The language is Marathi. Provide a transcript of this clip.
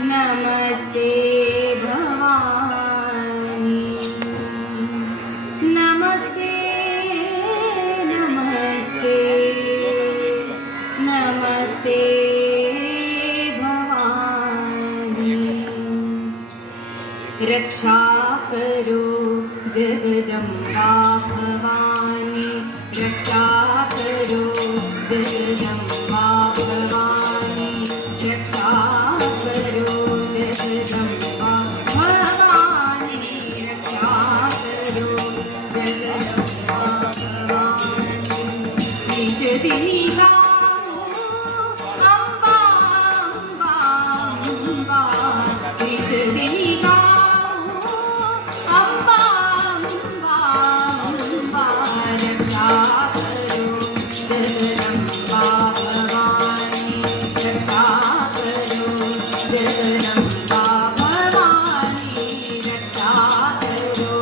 नमस्ते भवानी नमस्ते नमस्ते नमस्ते भवानी रक्षा करो जगदम्बा भवानी रक्षा करो जगदम्बा भवानी रक्षा करो जगदम्बा भवानी रक्षा करो जगदम्बा भवानी निजदिनी गाओ अम्बा अम्बा अम्बा निजदिनी गाओ अम्बा अम्बा अम्बा रक्षा करो जगदम्बा भवानी रक्षा करो जगदम्बा भवानी रक्षा करो